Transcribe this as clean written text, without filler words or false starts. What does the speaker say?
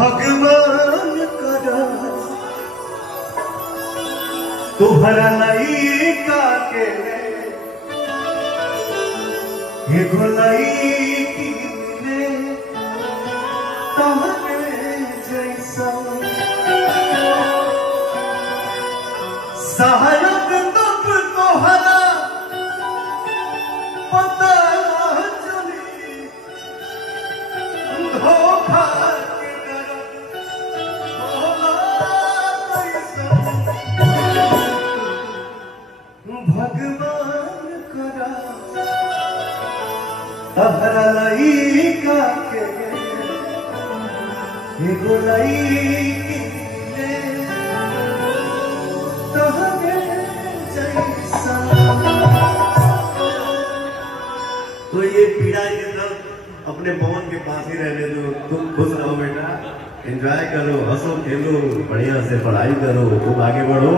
भगवान करा तुहरा लइका के एगो लइकी मिले तहरे जैसा सहायक तब तोहरा पता चली धोखा के दर्द होला कैसा भगवान करा तहरा लइका के एगो लइकी मिले तहरे जैसा। तो ये पीड़ा के सब अपने पवन के पास ही रहने दो। तुम खुश रहो बेटा, एंजॉय करो, हंसो खेलो, बढ़िया से पढ़ाई करो, तुम आगे बढ़ो।